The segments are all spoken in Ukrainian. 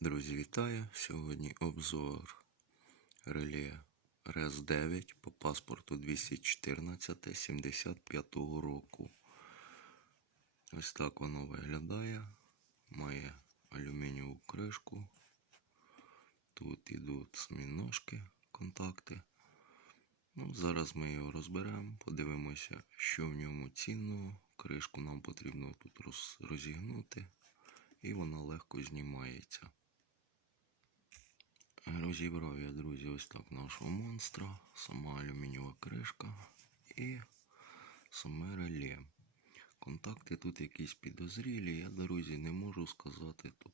Друзі, вітаю! Сьогодні обзор реле РЕС 9 по паспорту 214 75 року. Ось так воно виглядає. Має алюмінієву кришку. Тут ідуть самі ножки, контакти. Ну, зараз ми його розберемо, подивимося, що в ньому цінного. Кришку нам потрібно тут роз- розігнути, і вона легко знімається. Розібрав я, друзі, ось так нашого монстра, сама алюмінієва кришка і саме реле. Контакти тут якісь підозрілі, я, друзі, не можу сказати тут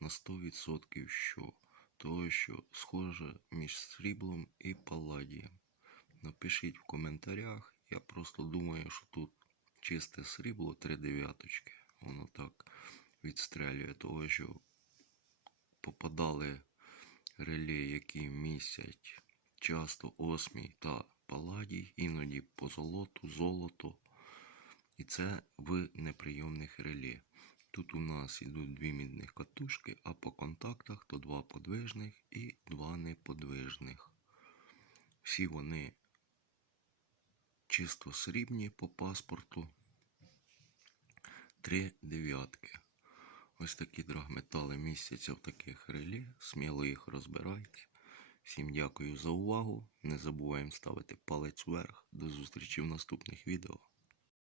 на 100% що. Того, що схоже між сріблом і паладієм. Напишіть в коментарях. Я просто думаю, що тут чисте срібло 3 дев'яточки. Воно так відстрелює, того, що попадали реле, які містять часто осмій та паладій, іноді по золоту, золото. І це в неприйомних реле. Тут у нас йдуть дві мідних катушки, а по контактах то два подвижних і два неподвижних. Всі вони чисто срібні по паспорту. Три дев'ятки. Ось такі драгметали містяться в таких релі. Сміло їх розбирайте. Всім дякую за увагу. Не забуваємо ставити палець вверх. До зустрічі в наступних відео.